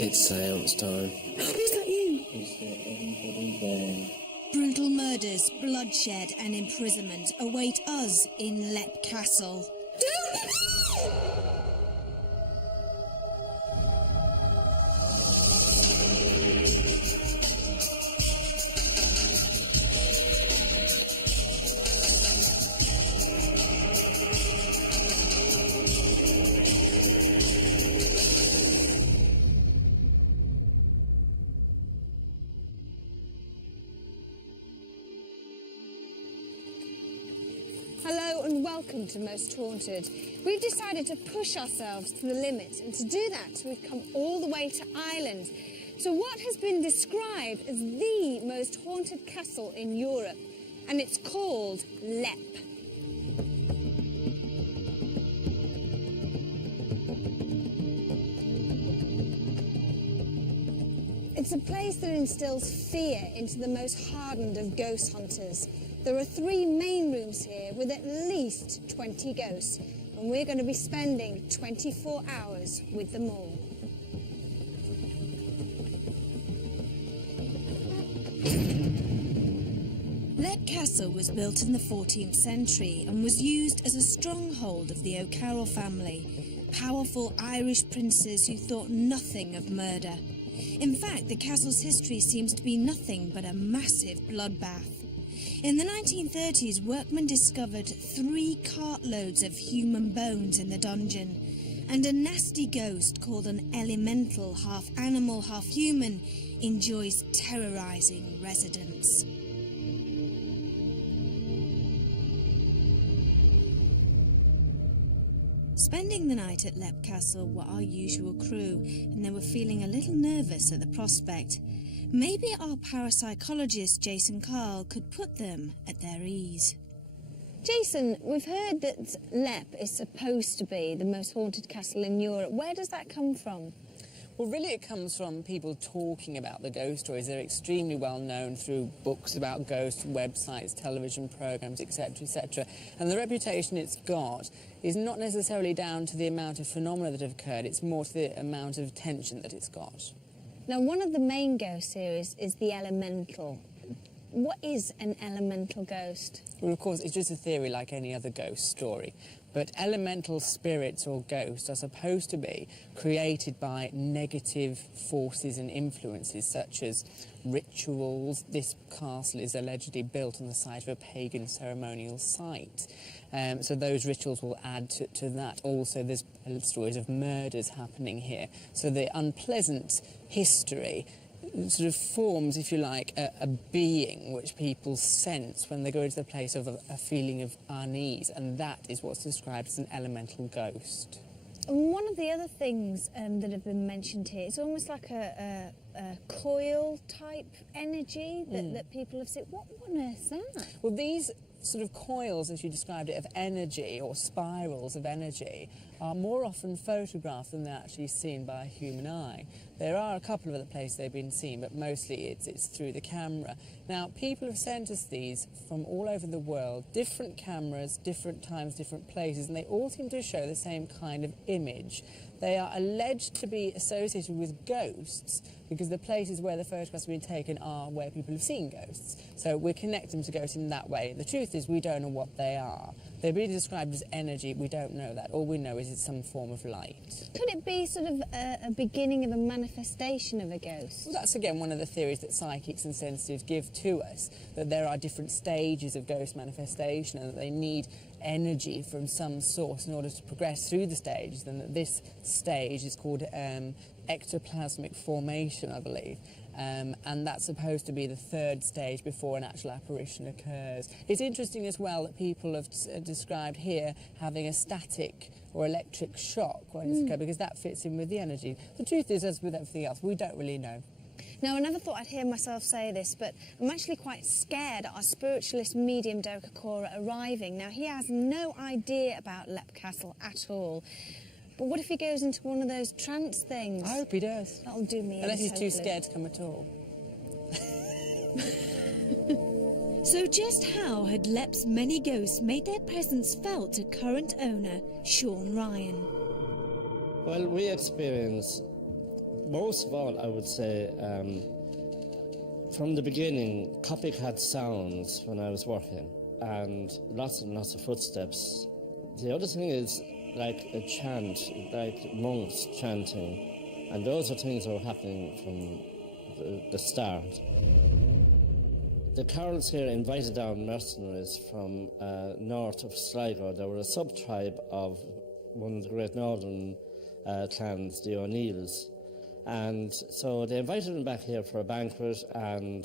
It's seance time. Is that you? Is there anybody there? Brutal murders, bloodshed and imprisonment await us in Lep Castle. Hello and welcome to Most Haunted. We've decided to push ourselves to the limit, and to do that we've come all the way to Ireland, to what has been described as the most haunted castle in Europe, and it's called Lep. It's a place that instills fear into the most hardened of ghost hunters. There are 3 main rooms here with at least 20 ghosts, and we're going to be spending 24 hours with them all. Lep Castle was built in the 14th century and was used as a stronghold of the O'Carroll family, powerful Irish princes who thought nothing of murder. In fact, the castle's history seems to be nothing but a massive bloodbath. In the 1930s, workmen discovered 3 cartloads of human bones in the dungeon, and a nasty ghost called an elemental, half animal, half human, enjoys terrorising residents. Spending the night at Lep Castle were our usual crew, and they were feeling a little nervous at the prospect. Maybe our parapsychologist Jason Carl could put them at their ease. Jason, we've heard that Lep is supposed to be the most haunted castle in Europe. Where does that come from? Well, really it comes from people talking about the ghost stories. They're extremely well known through books about ghosts, websites, television programmes, etc., etc. And the reputation it's got is not necessarily down to the amount of phenomena that have occurred, it's more to the amount of attention that it's got. Now, one of the main ghosts here is the elemental. What is an elemental ghost? Well, of course, it's just a theory like any other ghost story. But elemental spirits or ghosts are supposed to be created by negative forces and influences, such as rituals. This castle is allegedly built on the site of a pagan ceremonial site. So those rituals will add to that. Also, there's stories of murders happening here. So the unpleasant history sort of forms, if you like, a being which people sense when they go into the place of a feeling of unease, and that is what's described as an elemental ghost. And one of the other things that have been mentioned here, it's almost like a coil-type energy that people have seen. What on earth is that? Well, these sort of coils, as you described it, of energy, or spirals of energy, are more often photographed than they're actually seen by a human eye. There are a couple of other places they've been seen, but mostly it's through the camera. Now, people have sent us these from all over the world, different cameras, different times, different places, and they all seem to show the same kind of image. They are alleged to be associated with ghosts because the places where the photographs have been taken are where people have seen ghosts. So we're connecting them to ghosts in that way. The truth is we don't know what they are. They're being described as energy. We don't know that. All we know is it's some form of light. Could it be sort of a beginning of a manifestation of a ghost? Well, that's again one of the theories that psychics and sensitives give to us, that there are different stages of ghost manifestation and that they need energy from some source in order to progress through the stages, and that this stage is called ectoplasmic formation, I believe. And that's supposed to be the 3rd stage before an actual apparition occurs. It's interesting as well that people have described here having a static or electric shock when it's occurred, because that fits in with the energy. The truth is, as with everything else, we don't really know. Now, I never thought I'd hear myself say this, but I'm actually quite scared at our spiritualist medium, Derek Okora, arriving. Now, he has no idea about Lep Castle at all. But what if he goes into one of those trance things? I hope he does. That'll do me in. Unless he's too scared to come at all. So just how had Lep's many ghosts made their presence felt to current owner Sean Ryan? Well, we experience Most of all, I would say, from the beginning, copycat sounds when I was working, and lots of footsteps. The other thing is like a chant, like monks chanting, and those are things that were happening from the start. The Carol's here invited down mercenaries from north of Sligo. They were a sub-tribe of one of the great northern clans, the O'Neills. And so they invited them back here for a banquet, and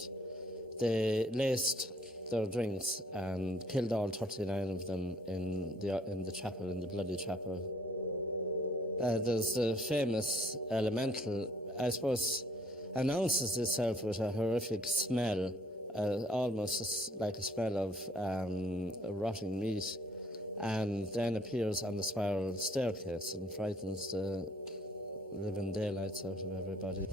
they laced their drinks and killed all 39 of them in the chapel, in the bloody chapel. There's the famous elemental, I suppose, announces itself with a horrific smell, almost like a smell of rotting meat, and then appears on the spiral staircase and frightens the living daylights out of everybody.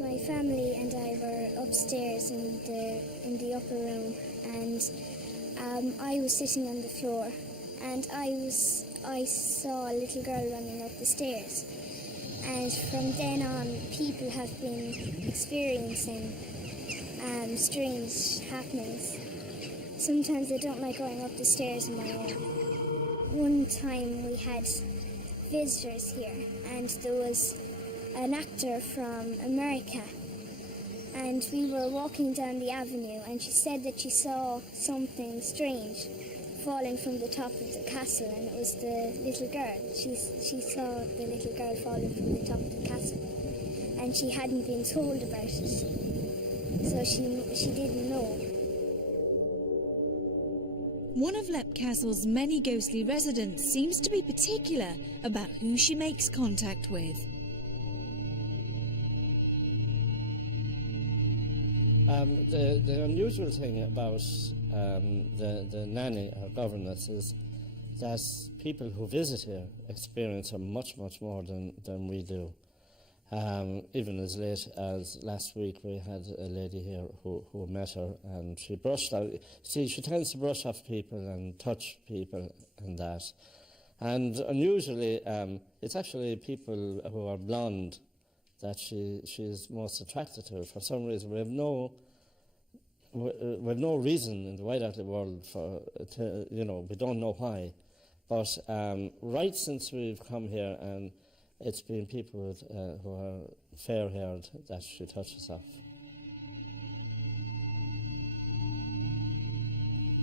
My family and I were upstairs in the upper room, and I was sitting on the floor, and I saw a little girl running up the stairs. And from then on, people have been experiencing strange happenings. Sometimes I don't like going up the stairs on my own. One time we had visitors here, and there was an actor from America, and we were walking down the avenue, and she said that she saw something strange falling from the top of the castle, and it was the little girl. She saw the little girl falling from the top of the castle, and she hadn't been told about it, so she didn't know. One of Leap Castle's many ghostly residents seems to be particular about who she makes contact with. The unusual thing about the nanny or governess is that people who visit here experience her much more than we do. Even as late as last week, we had a lady here who met her, and she brushed out. See, she tends to brush off people and touch people and that. And unusually, it's actually people who are blonde that she's most attracted to. For some reason, we have no reason in the wide out world we don't know why. But right since we've come here, and it's been people who are fair-haired that she touches off.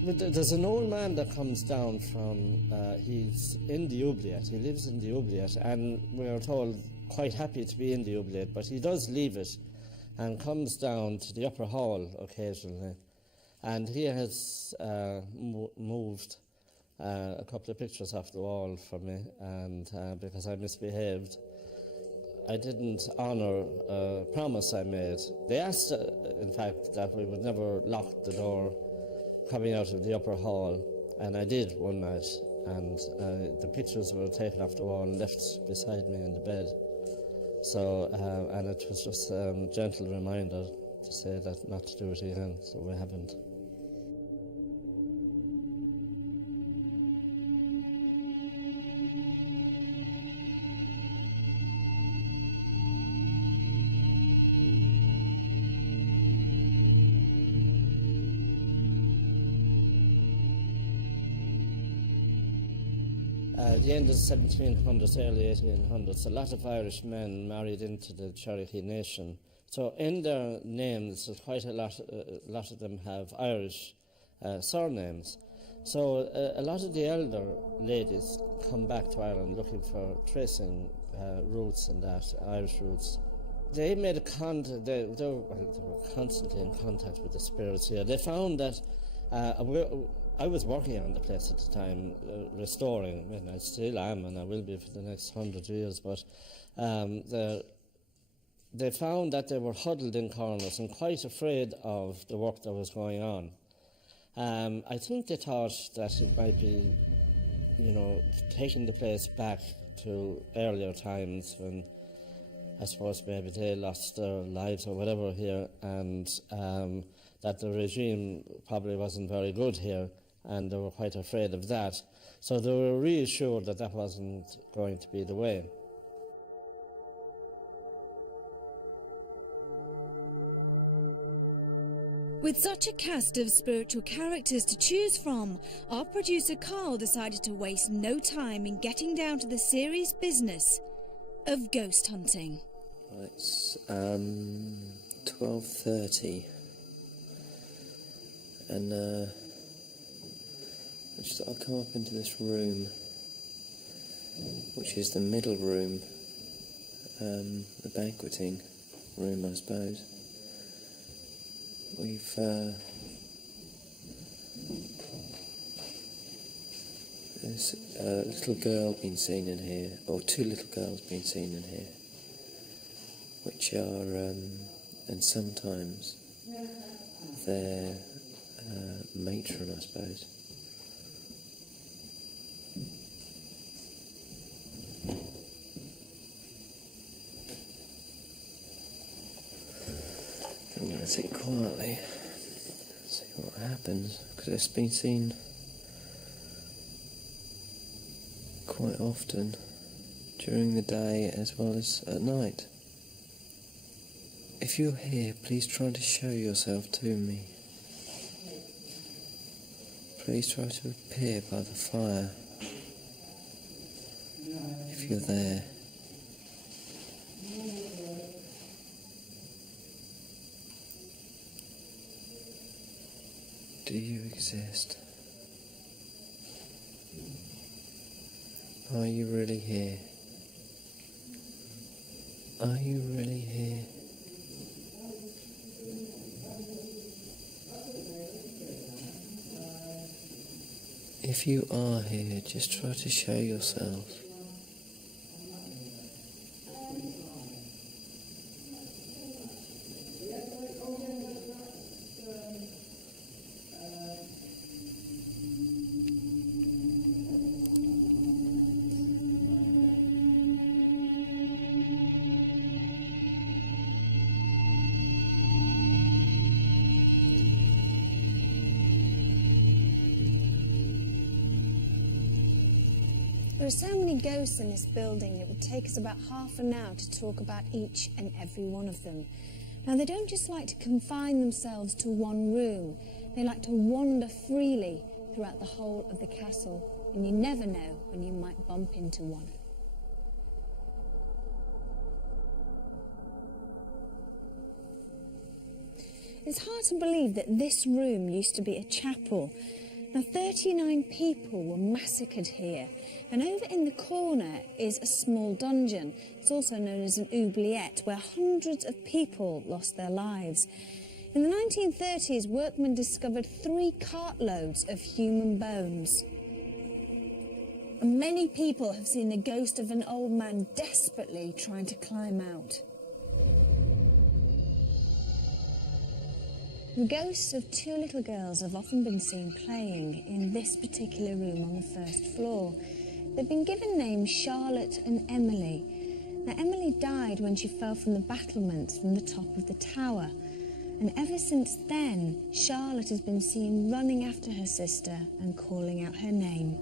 But there's an old man that comes down from, he's in the oubliette, he lives in the oubliette, and we are told quite happy to be in the oubliette, but he does leave it and comes down to the upper hall occasionally. And he has moved a couple of pictures off the wall for me, and because I misbehaved, I didn't honour a promise I made. They asked, in fact, that we would never lock the door coming out of the upper hall, and I did one night, and the pictures were taken off the wall and left beside me in the bed. So, and it was just a gentle reminder to say that not to do it again, so we haven't. At the end of the 1700s, early 1800s, a lot of Irish men married into the Cherokee Nation. So in their names, quite a lot of them have Irish surnames. So a lot of the elder ladies come back to Ireland looking for tracing roots and that, Irish roots. They made a contact, they were constantly in contact with the spirits here. They found that I was working on the place at the time, restoring, and I still am, and I will be for the next 100 years, but they found that they were huddled in corners and quite afraid of the work that was going on. I think they thought that it might be, taking the place back to earlier times when I suppose maybe they lost their lives or whatever here, and that the regime probably wasn't very good here. and they were quite afraid of that. So they were reassured that that wasn't going to be the way. With such a cast of spiritual characters to choose from, our producer Carl decided to waste no time in getting down to the serious business of ghost hunting. It's 12:30, and I just thought I'd come up into this room, which is the middle room, the banqueting room, I suppose. We've there's a little girl been seen in here, or two little girls been seen in here, which are, and sometimes they're matron, I suppose. I'm going to sit quietly, see what happens, because it's been seen quite often during the day as well as at night. If you're here, please try to show yourself to me. Please try to appear by the fire if you're there. Do you exist? Are you really here? Are you really here? If you are here, just try to show yourself. There are so many ghosts in this building, it would take us about half an hour to talk about each and every one of them. Now, they don't just like to confine themselves to one room. They like to wander freely throughout the whole of the castle, and you never know when you might bump into one. It's hard to believe that this room used to be a chapel. Now, 39 people were massacred here, and over in the corner is a small dungeon. It's also known as an oubliette, where hundreds of people lost their lives. In the 1930s, workmen discovered 3 cartloads of human bones. And many people have seen the ghost of an old man desperately trying to climb out. The ghosts of 2 little girls have often been seen playing in this particular room on the first floor. They've been given names Charlotte and Emily. Now, Emily died when she fell from the battlements from the top of the tower. And ever since then, Charlotte has been seen running after her sister and calling out her name.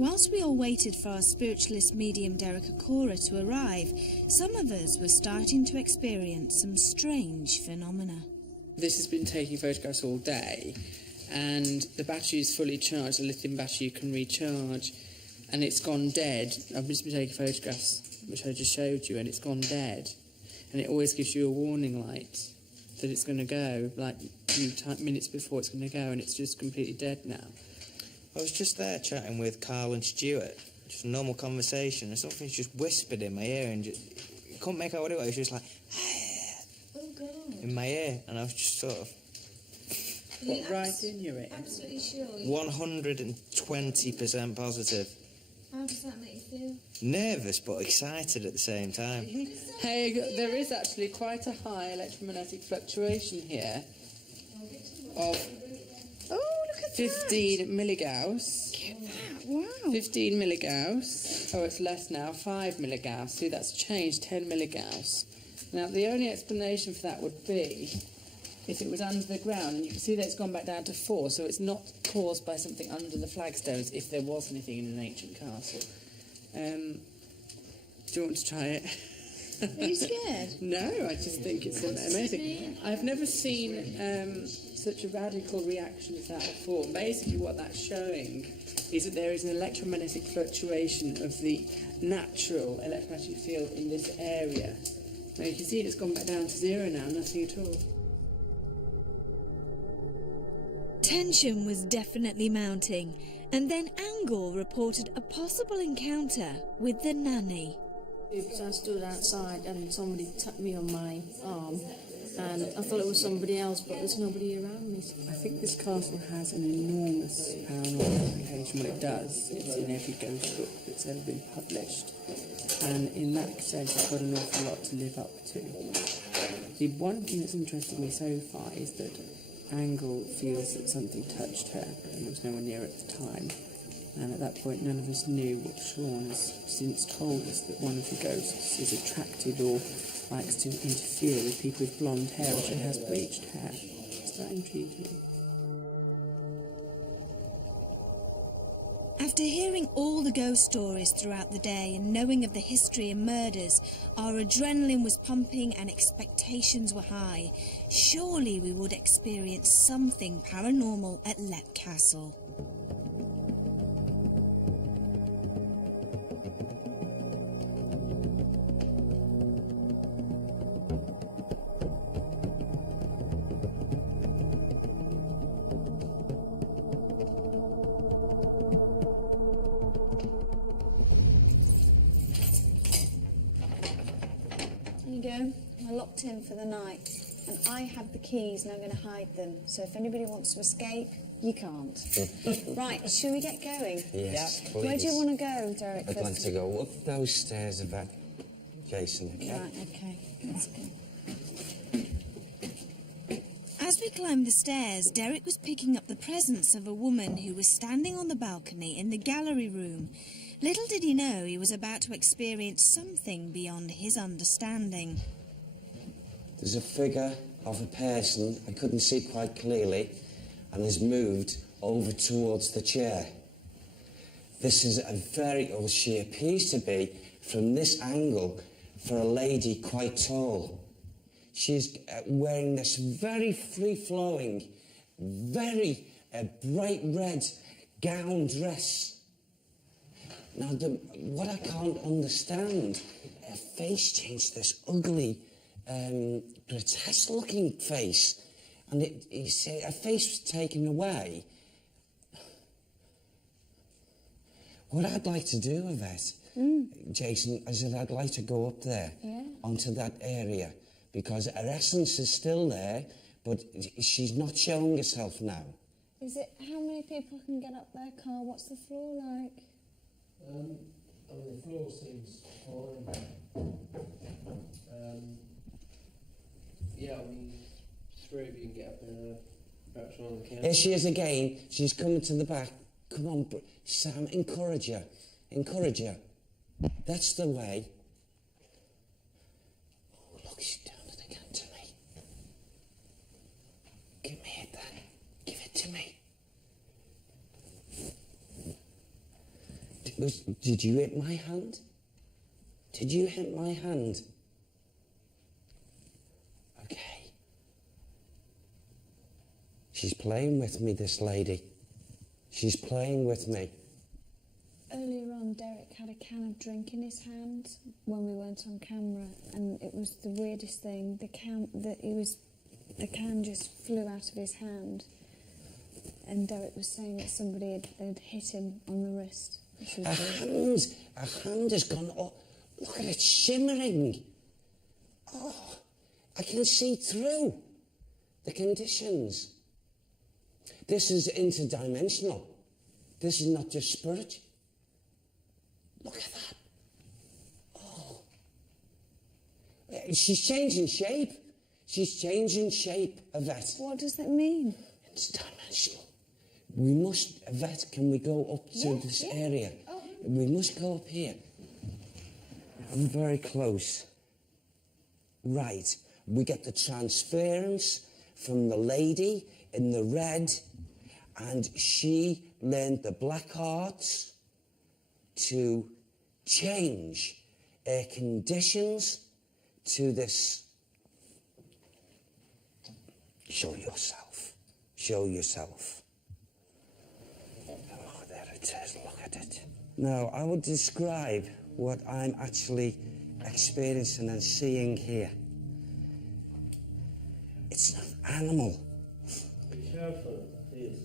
Whilst we all waited for our spiritualist medium Derek Akora to arrive, some of us were starting to experience some strange phenomena. This has been taking photographs all day, and the battery is fully charged, the lithium battery you can recharge, and it's gone dead. I've just been taking photographs, which I just showed you, and it's gone dead. And it always gives you a warning light that it's going to go, like a few minutes before it's going to go, and it's just completely dead now. I was just there chatting with Carl and Stuart, just a normal conversation, and something just whispered in my ear, and just, I couldn't make out what it was. It was just like, Oh, God. in my ear, and I was just sort of What, right in your ear? Absolutely sure. 120% positive. How does that make you feel? Nervous but excited at the same time. Hey, there is actually quite a high electromagnetic fluctuation here of 15 milligauss. Wow. 15 milligauss. Oh, it's less now, 5 milligauss. See, that's changed, 10 milligauss. Now, the only explanation for that would be if it was under the ground, and you can see that it's gone back down to 4, so it's not caused by something under the flagstones if there was anything in an ancient castle. Do you want to try it? Are you scared? No, I just think it's amazing. I've never seen such a radical reaction as that before. Basically what that's showing is that there is an electromagnetic fluctuation of the natural electromagnetic field in this area. Now you can see it's gone back down to 0 now, nothing at all. Tension was definitely mounting, and then Angle reported a possible encounter with the nanny. Because I stood outside and somebody tapped me on my arm, and I thought it was somebody else, but there's nobody around me. I think this castle has an enormous paranormal implication. What it does, it's in every ghost book that's ever been published, and in that sense it's got an awful lot to live up to. The one thing that's interested me so far is that Angle feels that something touched her, and there was no one near at the time. And at that point, none of us knew what Sean has since told us, that one of the ghosts is attracted or likes to interfere with people with blonde hair, or she has bleached hair. Does that intrigue you? After hearing all the ghost stories throughout the day and knowing of the history and murders, our adrenaline was pumping and expectations were high. Surely we would experience something paranormal at Lep Castle. We're locked in for the night, and I have the keys and I'm going to hide them, so if anybody wants to escape, you can't. Right, shall we get going? Yes, yeah. please. Where do you want to go, Derek? I'd like to go up those stairs a bit, Jason, okay? Right, okay, let's go. As we climbed the stairs, Derek was picking up the presence of a woman who was standing on the balcony in the gallery room. Little did he know he was about to experience something beyond his understanding. There's a figure of a person I couldn't see quite clearly and has moved over towards the chair. This is a very, or she appears to be, from this angle, for a lady quite tall. She's wearing this very free-flowing, very bright red gown dress. Now, what I can't understand, her face changed, this ugly, grotesque-looking face, and her face was taken away. What I'd like to do with it, Jason, is that I'd like to go up there, onto that area, because her essence is still there, but she's not showing herself now. Is it, how many people can get up there, Carl? What's the floor like? I mean, the floor seems fine. Yeah, I mean, 3 of you can get up there, perhaps one on the couch. Here she is again. She's coming to the back. Come on, Sam, encourage her. Encourage her. That's the way. Oh, look, she's doing it again to me. Give me it then. Give it to me. Did you hit my hand? Did you hit my hand? Okay. She's playing with me, this lady. She's playing with me. Earlier on, Derek had a can of drink in his hand when we weren't on camera, and it was the weirdest thing. The can just flew out of his hand, and Derek was saying that somebody had hit him on the wrist. A hand has gone up. Look at it shimmering. Oh, I can see through the conditions. This is interdimensional. This is not just spirit. Look at that. Oh. She's changing shape. She's changing shape, Yvette. What does that mean? Interdimensional. We must, Yvette, can we go up to this area? Oh. We must go up here. I'm very close. Right. We get the transference from the lady in the red, and she learned the black arts to change her conditions to this. Show yourself. Show yourself. Oh, there it is. Look at it. Now, I would describe what I'm actually experiencing and seeing here. It's an animal. Be careful, please.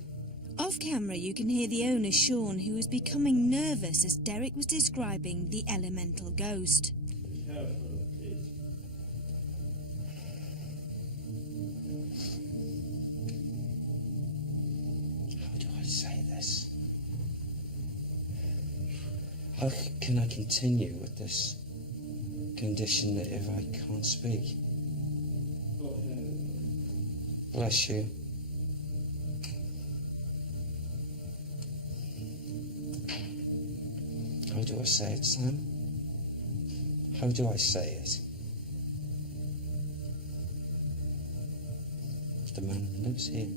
Off camera, you can hear the owner, Sean, who was becoming nervous as Derek was describing the elemental ghost. Be careful, please. How do I say this? How can I continue with this condition that if I can't speak? Bless you. How do I say it, Sam? How do I say it? The man lives here.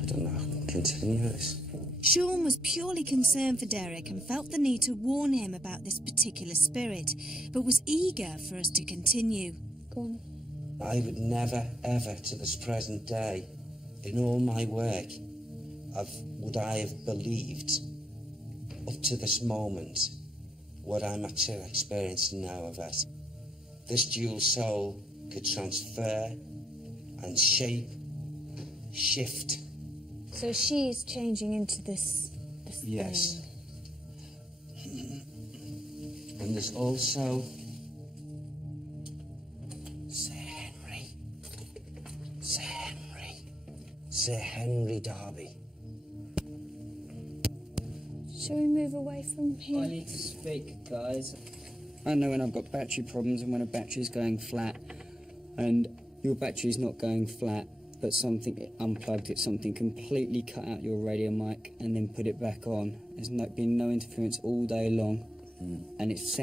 I don't know how I can continue this. Sean was purely concerned for Derek and felt the need to warn him about this particular spirit, but was eager for us to continue. Go on. I would never, ever, to this present day, in all my work, would I have believed, up to this moment, what I'm actually experiencing now of it. This dual soul could transfer and shape, shift. So she's changing into this Yes. thing. And there's also Sir Henry. Sir Henry. Sir Henry Darby. Shall we move away from here? I need to speak, guys. I know when I've got battery problems and when a battery's going flat, and your battery's not going flat, but something unplugged it, something completely cut out your radio mic and then put it back on. There's been no interference all day long, and it's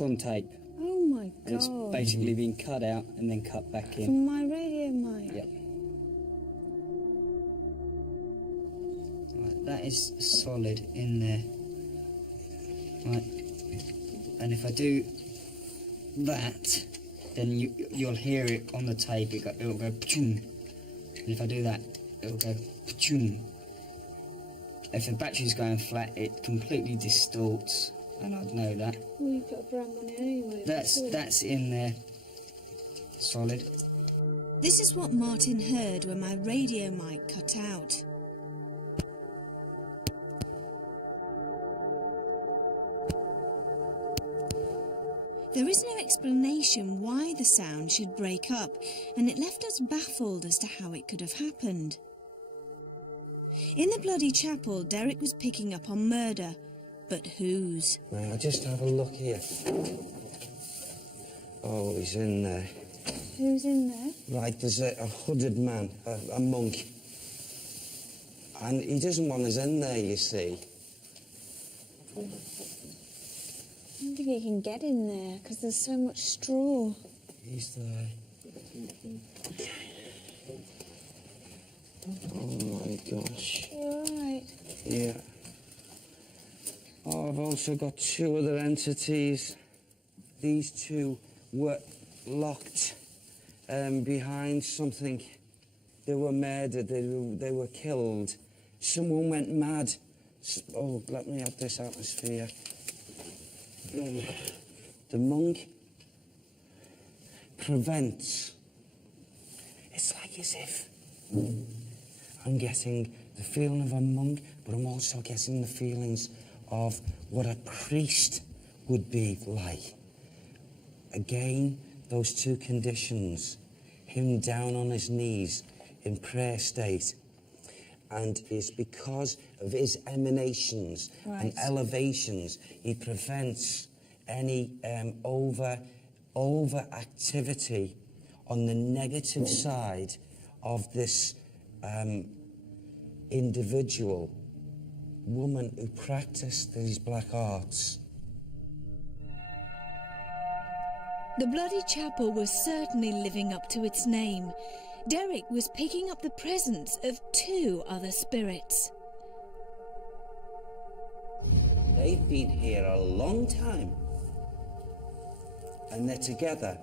on tape. Oh my God. And it's basically been cut out and then cut back in. From my radio mic. Yep. Right, that is solid in there. Right, and if I do that, then you'll hear it on the tape. It'll go pchoom. And if I do that, it'll go pchoom. If the battery's going flat, it completely distorts, and I'd know that. Well, you've got a brand one anyway. That's in there, solid. This is what Martin heard when my radio mic cut out. There is no explanation why the sound should break up, and it left us baffled as to how it could have happened. In the bloody chapel, Derek was picking up on murder, but whose? Right, I'll just have a look here. Oh, he's in there. Who's in there? Right, there's a hooded man, a monk. And he doesn't want us in there, you see. I don't think you can get in there because there's so much straw. He's there. Oh my gosh. You alright? Yeah. Oh, I've also got two other entities. These two were locked behind something. They were murdered, they were killed. Someone went mad. Oh, let me have this atmosphere. The monk prevents. It's like as if I'm getting the feeling of a monk, but I'm also getting the feelings of what a priest would be like. Again, those two conditions. Him down on his knees in prayer state. And it's because of his emanations and elevations, he prevents any over activity on the negative side of this individual woman who practiced these black arts. The Bloody Chapel was certainly living up to its name. Derek was picking up the presence of 2 other spirits. They've been here a long time. And they're together.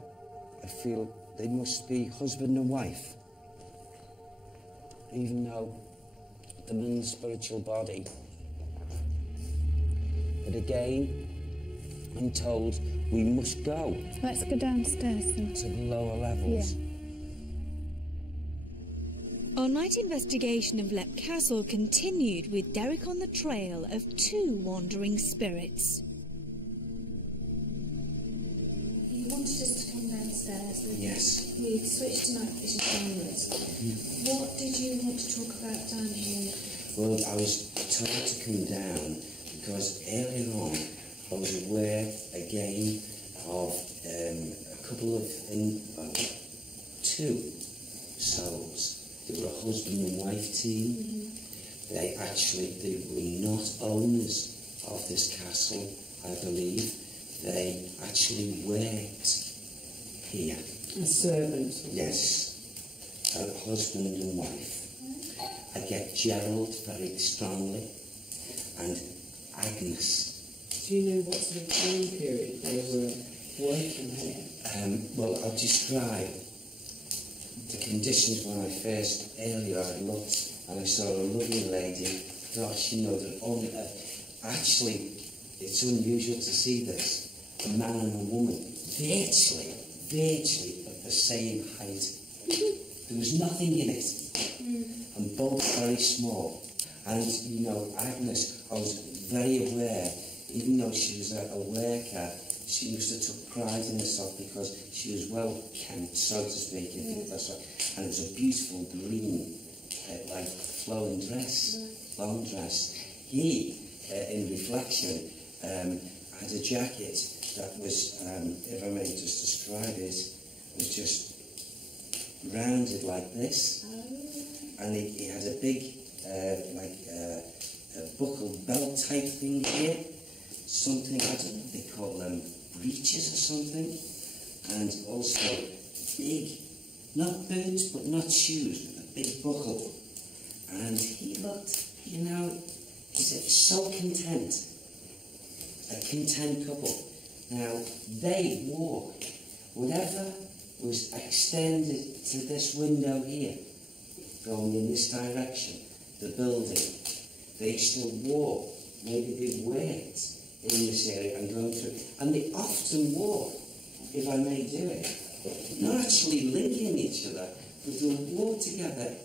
I feel they must be husband and wife. Even though the man's spiritual body. But again, I'm told we must go Let's go downstairs then. to the lower levels. Yeah. Our night investigation of Lep Castle continued with Derek on the trail of 2 wandering spirits. You wanted us to come downstairs. And Yes. we switched to night vision cameras. What did you want to talk about down here? Well, I was told to come down because earlier on I was aware again of a couple of 2 souls. They were a husband and wife team. They were not owners of this castle, I believe. They actually worked here. As servants. Yes, a husband and wife. I get Gerald very strongly, and Agnes. Do you know what sort of time period they were working here? Well, I'll describe the conditions when earlier I looked and I saw a lovely lady. Gosh, you know, actually, it's unusual to see this. A man and a woman, virtually of the same height. There was nothing in it. And both very small. And, you know, Agnes, I was very aware, even though she was a worker, she must have took pride in herself because she was well kempt, so to speak, if that's right. And it was a beautiful green, like flowing dress, long dress. He, in reflection, had a jacket that was, if I may just describe it, was just rounded like this. And he had a big, a buckled belt type thing here. Something, I don't know if they call them breeches or something. And also big, not boots, but not shoes, a big buckle. And he looked, you know, so content. A content couple. Now, they wore whatever was extended to this window here, going in this direction, the building. They still wore, maybe they worked in this area and going through. And they often wore, if I may do it, not actually linking each other, but they would walk together,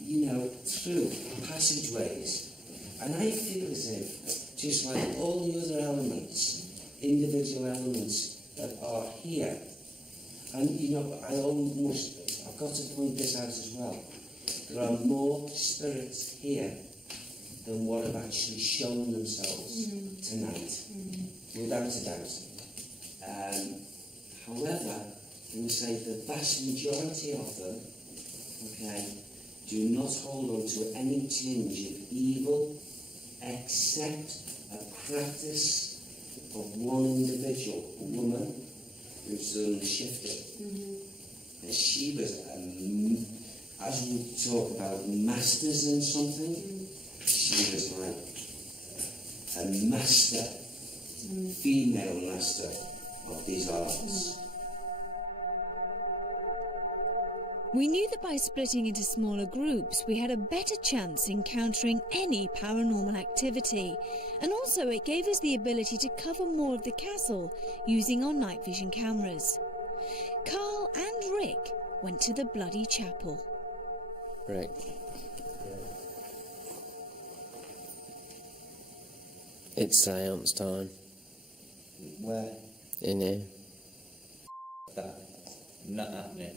you know, through passageways. And I feel as if, just like all the other elements, individual elements that are here, and you know, I've got to point this out as well. There are more spirits here than what have actually shown themselves tonight, without a doubt. However, I would say the vast majority of them, okay, do not hold on to any tinge of evil except a practice of one individual, a woman, who's shifted. And she was, as we talk about masters in something, she was like a master, female master of these arts. We knew that by splitting into smaller groups, we had a better chance encountering any paranormal activity, and also it gave us the ability to cover more of the castle using our night vision cameras. Carl and Rick went to the Bloody Chapel. Rick. It's seance time. Where? In here. That. Not happening.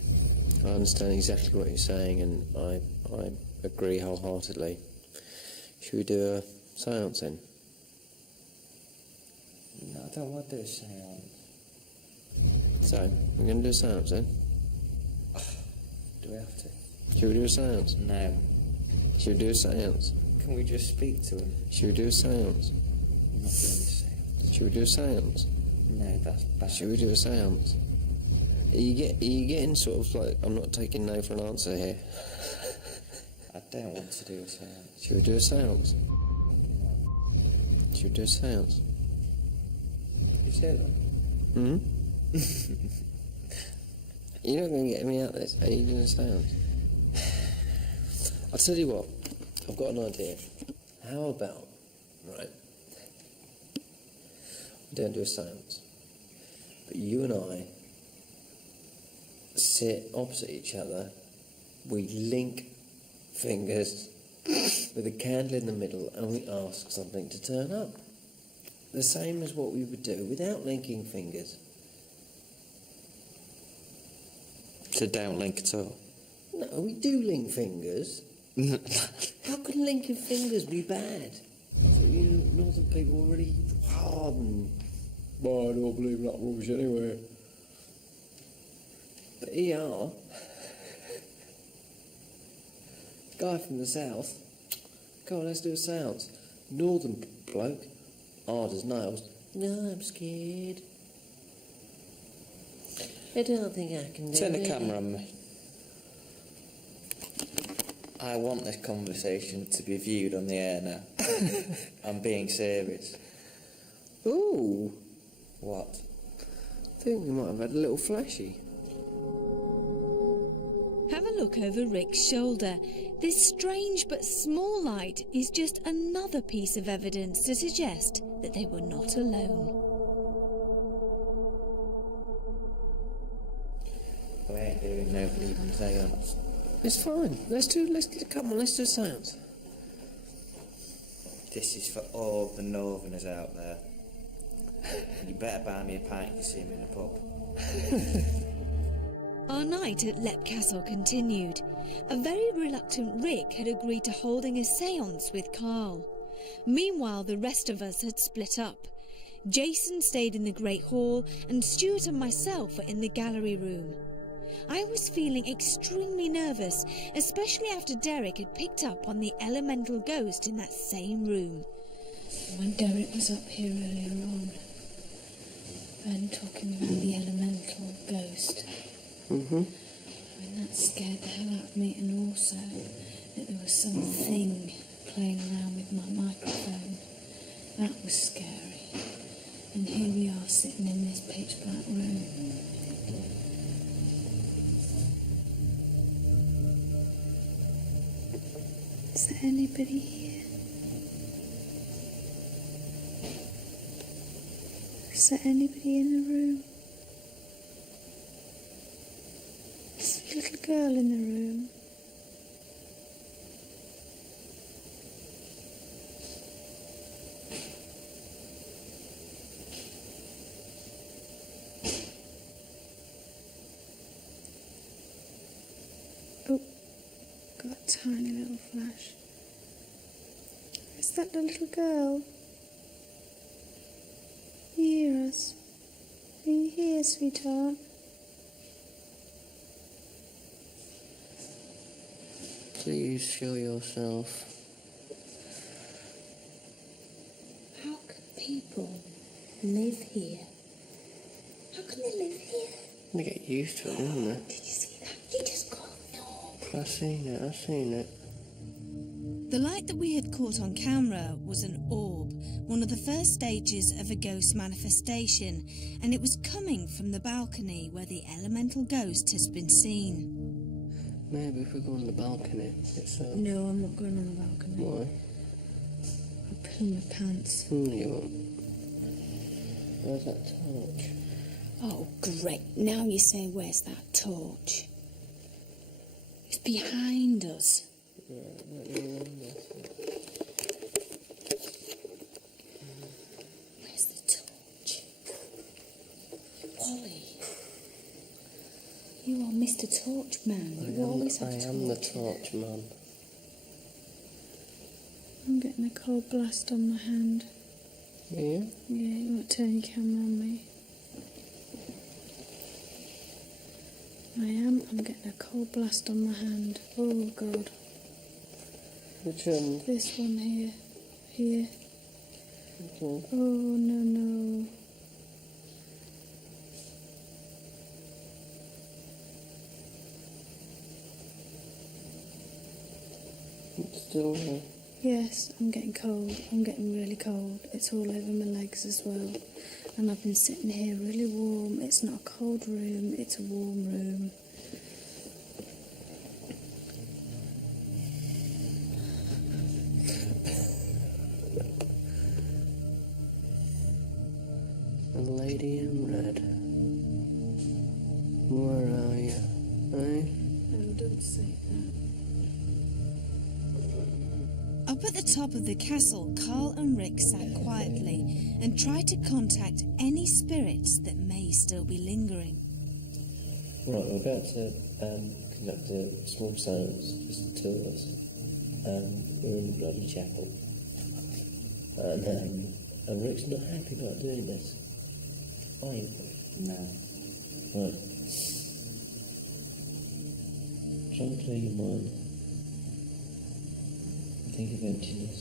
I understand exactly what you're saying, and I agree wholeheartedly. Should we do a seance then? No, I don't want to do a seance. So, we're going to do a seance then? Do we have to? Should we do a seance? No. Should we do a seance? Can we just speak to him? Should we do a seance? I'm not doing a seance. Should we do a seance? No, that's Should we do a seance? Are you getting sort of like, I'm not taking no for an answer here. I don't want to do a seance. Should we do a seance? Should we do a seance? You said that? Hmm? You're not going to get me out of this. Are you doing a seance? I'll tell you what. I've got an idea. How about, right, we don't do a seance, but you and I sit opposite each other, we link fingers with a candle in the middle, and we ask something to turn up. The same as what we would do without linking fingers. So don't link at all. No, we do link fingers. How can linking fingers be bad? So, you know, northern people are really hard and... Well, I don't believe that rubbish anyway. But here you are. Guy from the south. Come on, let's do a seance. Northern bloke. Hard as nails. No, I'm scared. I don't think I can do it. Turn the camera on me. I want this conversation to be viewed on the air now. I'm being serious. Ooh, What? I think we might have had a little flashy. Have a look over Rick's shoulder. This strange but small light is just another piece of evidence to suggest that they were not alone. We ain't doing no bleeding seance. It's fine. Come on, let's do a seance. This is for all the northerners out there. You better buy me a pint if you see me in the pub. Our night at Lep Castle continued. A very reluctant Rick had agreed to holding a séance with Carl. Meanwhile, the rest of us had split up. Jason stayed in the Great Hall and Stuart and myself were in the gallery room. I was feeling extremely nervous, especially after Derek had picked up on the elemental ghost in that same room. When Derek was up here earlier on and talking about the elemental ghost, that scared the hell out of me, and also that there was something playing around with my microphone. That was scary. And here we are sitting in this pitch black room. Is there anybody here? Is there anybody in the room? Is there a little girl in the room? Oh, got a tiny little flash. Is that the little girl? You hear us? Are you here, sweetheart? Please show yourself. How can people live here? How can they live here? They get used to it, don't they? Did you see that? You just got no. I've seen it. The light that we had caught on camera was an orb, one of the first stages of a ghost manifestation, and it was coming from the balcony where the elemental ghost has been seen. Maybe if we go on the balcony itself. No, I'm not going on the balcony. Why? I'll put on my pants. You won't. Where's that torch? Oh, great. Now you say, where's that torch? It's behind us. Where's the torch? Wally. You are Mr. Torchman. You always have I torch. am the torch man. I'm getting a cold blast on my hand. Yeah? Yeah, you might turn your camera on me. I'm getting a cold blast on my hand. Oh, God. Which one? This one here. Here. Okay. Oh, no. Still there? Yes, I'm getting cold. I'm getting really cold. It's all over my legs as well. And I've been sitting here really warm. It's not a cold room, it's a warm room. The lady in red. Where are you? Eh? No, don't say that. Up at the top of the castle, Carl and Rick sat quietly and tried to contact any spirits that may still be lingering. Right, we're about to conduct a small silence, just the two of us. We're in the bloody chapel. And Rick's not happy about doing this. Are you, Rick? No. Right. Try and clear your mind. Think of emptiness.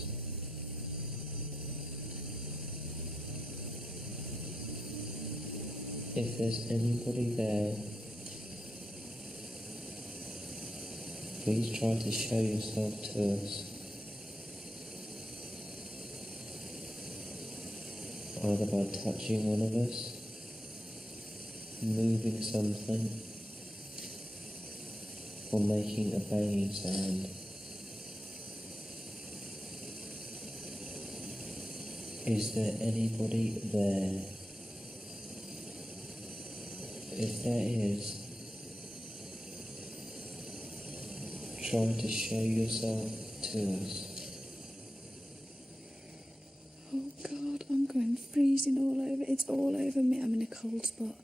If there's anybody there, please try to show yourself to us. Either by touching one of us, moving something, or making a banging sound. Is there anybody there? If there is, try to show yourself to us. Oh God, I'm going freezing all over. It's all over me. I'm in a cold spot.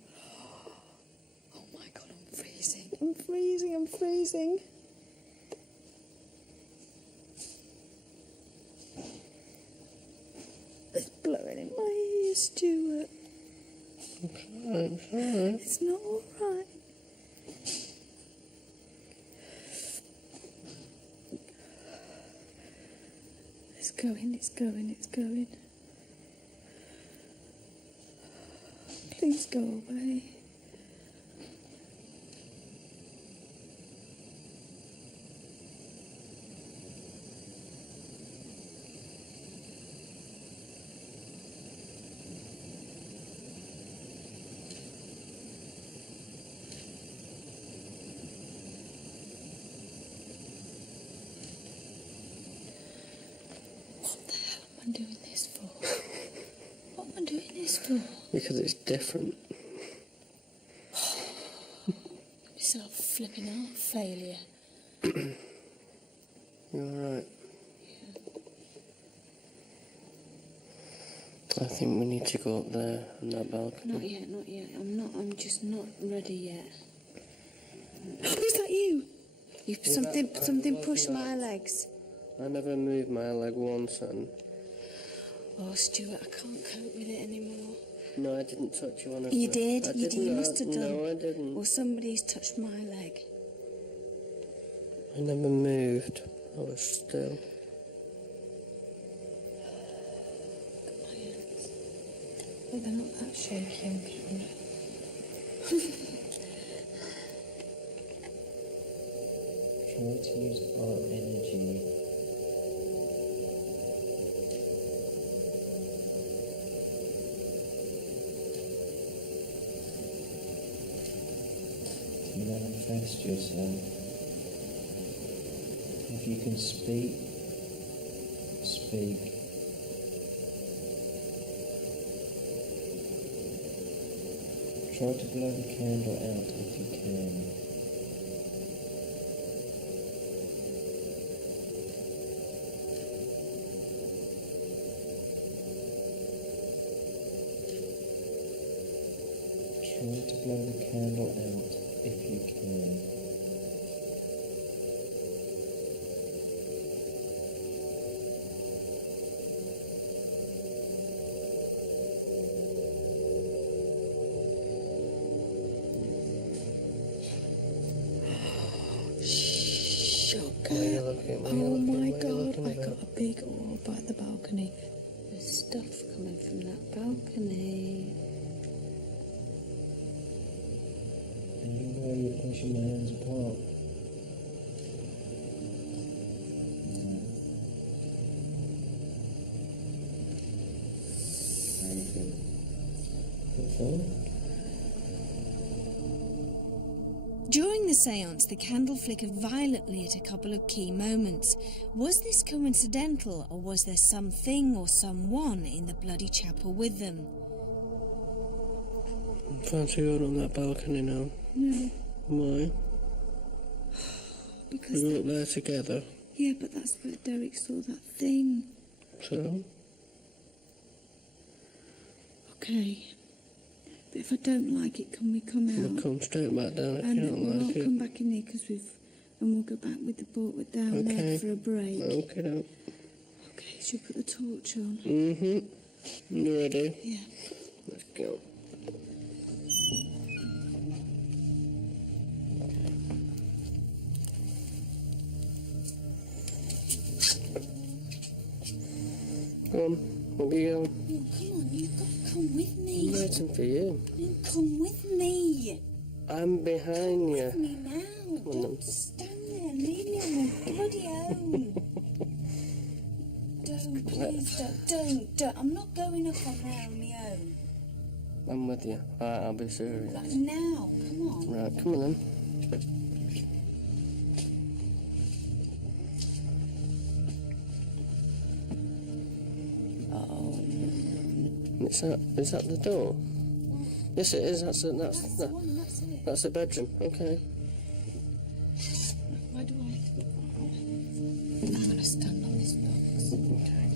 Oh my God, I'm freezing. I'm freezing. I'm freezing. It's blowing in my ears, Stuart. I'm sorry. It's not all right. It's going, it's going, it's going. Please go away. What the hell am I doing this for? What am I doing this for? Because it's different. Yourself flipping out, failure. You're alright. I think we need to go up there on that balcony. Not yet, not yet. I'm just not ready yet. Was that you? Something pushed my legs. I never moved my leg once, and Oh, Stuart, I can't cope with it anymore. no, I didn't touch you on it. You did? You did. You must have done. No, I didn't. Well, somebody's touched my leg. I never moved. I was still. My hands. But they're not that shaky on camera. Try to use our energy. Manifest yourself. If you can speak, speak. Try to blow the candle out if you can. Try to blow the candle out if you can. Sugar. Oh my God, I got a big orb at the balcony. There's stuff coming from that balcony. Anywhere you're pushing my hands apart. During the séance, the candle flickered violently at a couple of key moments. Was this coincidental, or was there something or someone in the bloody chapel with them? Fancy going on that balcony now? No, Why? because... We were up there together. Yeah, but that's where Derek saw that thing. So? Okay. But if I don't like it, can we come out? We'll come straight back down if And you we don't won't like it. come back in here because and we'll go back with the boat down there for a break. Okay, no. Okay, should we put the torch on? Mm-hmm. You ready? Yeah. Let's go. Go on, we'll be going. Oh, come on, you've got to come with me. I'm waiting for you. No, come with me. I'm behind you. With me now. Come on, Don't stand there. Leave me on my bloody own. Don't, please, don't. I'm not going up on there on my own. I'm with you. Alright, I'll be serious. Like now, come on. Right, come on then. Is that the door? Yes, it is. That's it. That's the bedroom. Okay. Why do I have to go? I'm going to stand on this box. Okay.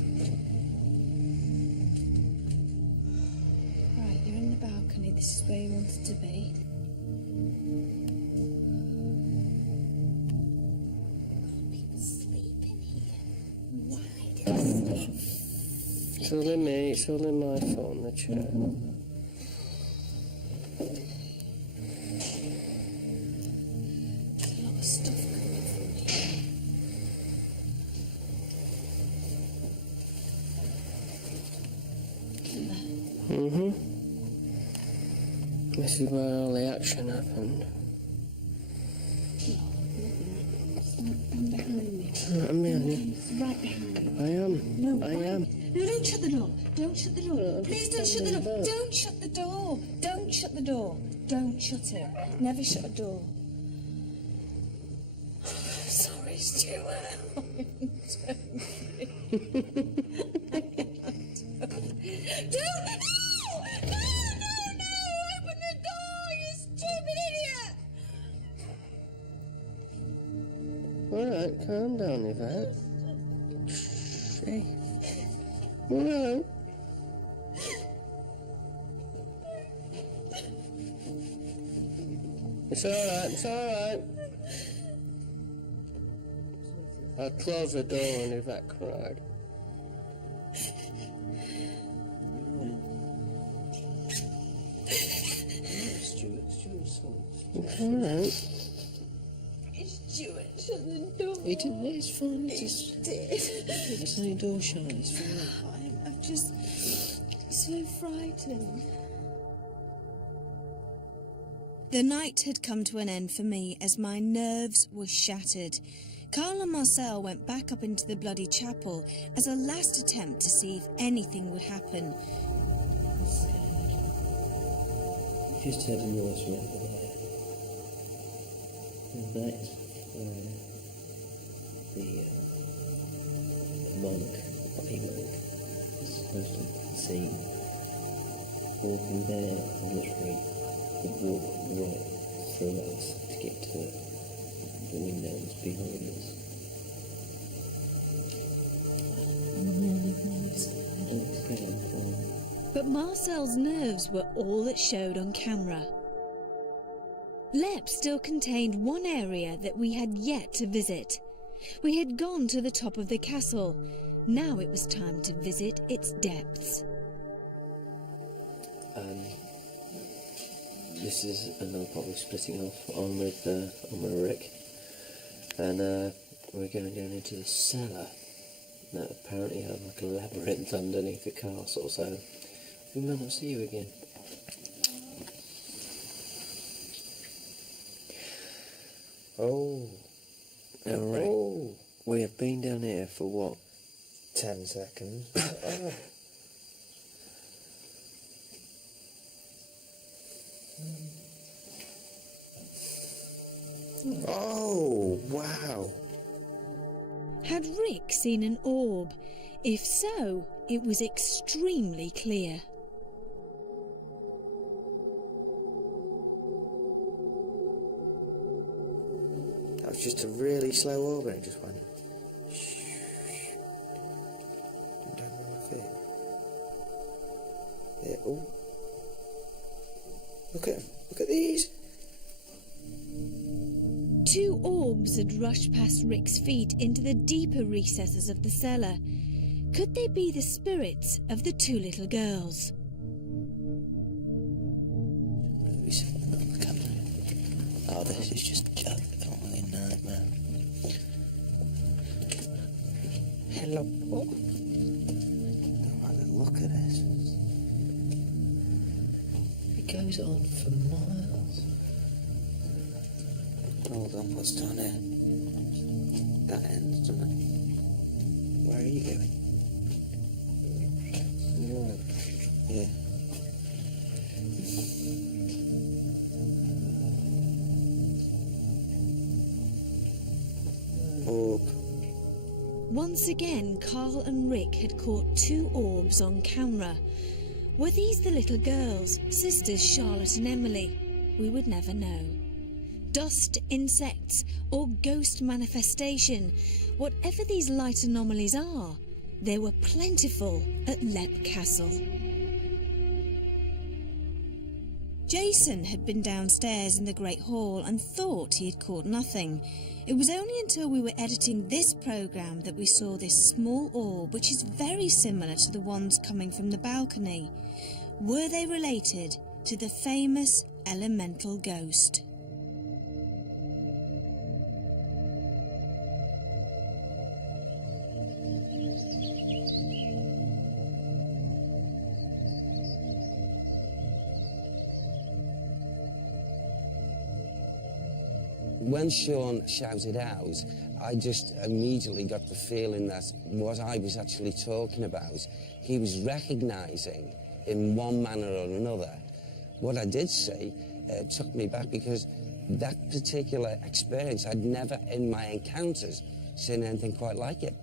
Right, you're in the balcony. This is where you wanted to be. People sleep in here. Why did they sleep? It's only me. It's only my fault in the chair. There's a lot of stuff coming from here. Mm-hmm. This is where all the action happened. I'm behind me. I'm behind you. It's right behind me. I am. No, I am. No, don't shut the door. Don't shut the door. Please don't shut the door. Don't shut the door. Don't shut the door. Don't shut it. Never shut a door. Sorry, Stuart. Don't! No! Open the door, you stupid idiot! Alright, calm down, Yvette. Hey. Alright. It's alright, it's alright. I'll close the door when Yvette cried. It's alright. Stuart, shut the door. He didn't, it's fine, it's just... did. It's only door shut, it's fine. I'm just so frightened. The night had come to an end for me as my nerves were shattered. Carl and Marcel went back up into the bloody chapel as a last attempt to see if anything would happen. Just heard a noise from over there. And that is where the monk, the body monk, is supposed to be seen walking there, and literally would walk right through us to get to the windows behind us. But Marcel's nerves were all that showed on camera. Lep still contained one area that we had yet to visit. We had gone to the top of the castle. Now it was time to visit its depths. This is another part we're splitting off. I'm with Rick, and we're going down into the cellar that apparently have like a labyrinth underneath the castle, so we might not see you again. Oh, alright. Oh, we have been down here for what? 10 seconds. Oh, wow. Had Rick seen an orb? If so, it was extremely clear. That was just a really slow orb and it just went... Down my feet. Yeah, oh. Look at these. 2 orbs had rushed past Rick's feet into the deeper recesses of the cellar. Could they be the spirits of the 2 little girls? Oh, this is just a fucking nightmare. Hello. Oh. Don't like the look at this. It goes on for miles. Hold on, what's down here? That ends, doesn't it? Where are you going? Yeah. Orb. Once again, Carl and Rick had caught 2 orbs on camera. Were these the little girls, sisters Charlotte and Emily? We would never know. Dust, insects, or ghost manifestation, whatever these light anomalies are, they were plentiful at Lepp Castle. Jason had been downstairs in the Great Hall and thought he had caught nothing. It was only until we were editing this programme that we saw this small orb, which is very similar to the ones coming from the balcony. Were they related to the famous elemental ghost? When Sean shouted out, I just immediately got the feeling that what I was actually talking about, he was recognising in one manner or another. What I did see took me back because that particular experience, I'd never in my encounters seen anything quite like it.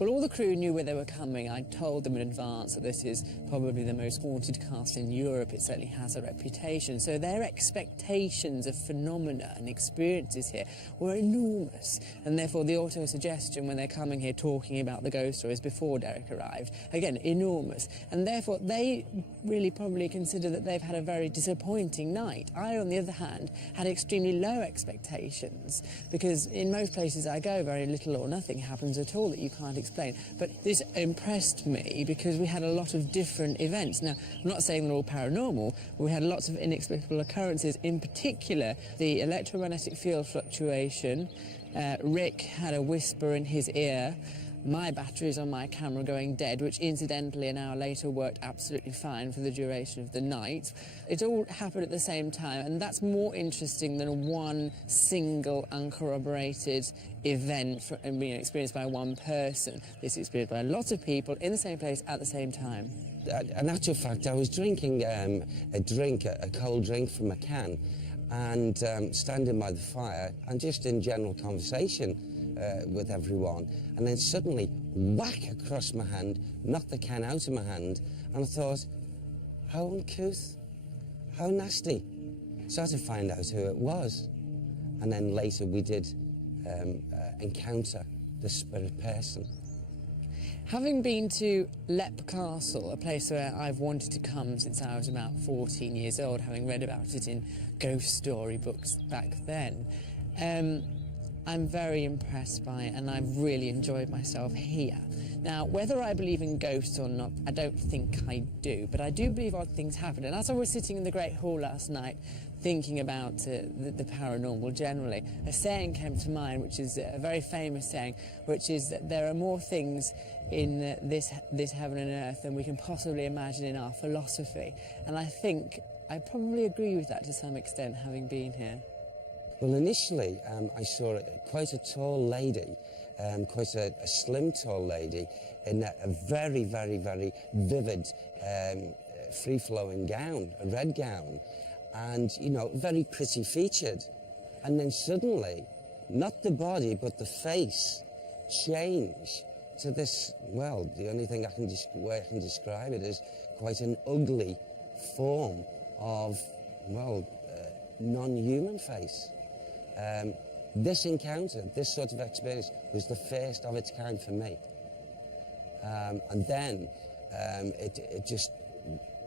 Well, all the crew knew where they were coming. I told them in advance that this is probably the most haunted castle in Europe. It certainly has a reputation. So their expectations of phenomena and experiences here were enormous. And therefore the auto-suggestion when they're coming here talking about the ghost stories before Derek arrived, again, enormous. And therefore they really probably consider that they've had a very disappointing night. I, on the other hand, had extremely low expectations because in most places I go, very little or nothing happens at all that you can't explain. But this impressed me because we had a lot of different events. Now, I'm not saying they're all paranormal, but we had lots of inexplicable occurrences, in particular the electromagnetic field fluctuation. Rick had a whisper in his ear. My batteries on my camera going dead, which incidentally an hour later worked absolutely fine for the duration of the night. It all happened at the same time, and that's more interesting than one single uncorroborated event being experienced by one person. This is experienced by lots of people in the same place at the same time. In actual fact, I was drinking a cold drink from a can, and standing by the fire, and just in general conversation with everyone, and then suddenly whack across my hand, knocked the can out of my hand, and I thought, how uncouth, how nasty. So I had to find out who it was, and then later we did encounter the spirit person. Having been to Lepp Castle, a place where I've wanted to come since I was about 14 years old, having read about it in ghost story books back then, I'm very impressed by it, and I've really enjoyed myself here. Now, whether I believe in ghosts or not, I don't think I do, but I do believe odd things happen. And as I was sitting in the Great Hall last night, thinking about the paranormal generally, a saying came to mind, which is a very famous saying, which is that there are more things in this heaven and earth than we can possibly imagine in our philosophy. And I think I probably agree with that to some extent, having been here. Well, initially, I saw quite a tall lady, quite a slim, tall lady, in a very, very, very vivid, free-flowing gown, a red gown, and, you know, very pretty featured. And then suddenly, not the body, but the face change to this, well, the only thing way I can describe it is quite an ugly form of, well, non-human face. This encounter, this sort of experience, was the first of its kind for me. And then it just,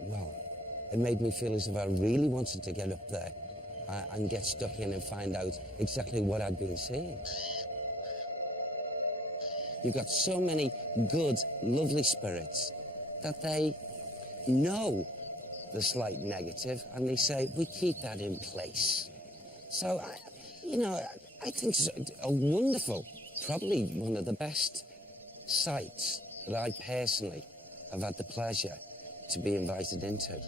well, it made me feel as if I really wanted to get up there and get stuck in and find out exactly what I'd been seeing. You've got so many good, lovely spirits that they know the slight negative and they say, we keep that in place. So, I think it's a wonderful, probably one of the best sites that I personally have had the pleasure to be invited into.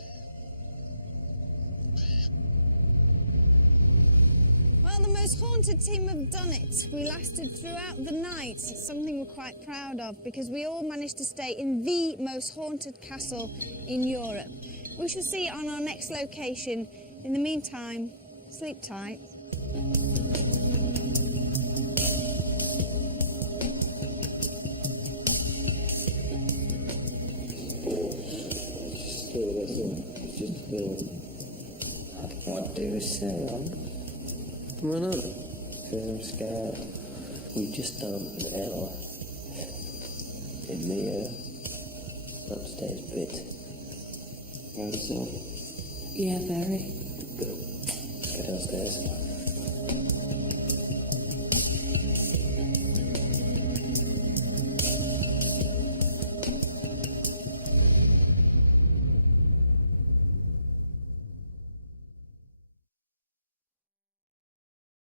Well, the Most Haunted team have done it. We lasted throughout the night. It's something we're quite proud of because we all managed to stay in the most haunted castle in Europe. We shall see it on our next location. In the meantime, sleep tight. What do you say, why not? Because I'm scared. We just done an hour in the upstairs bit. How's it? Yeah, very. Go downstairs.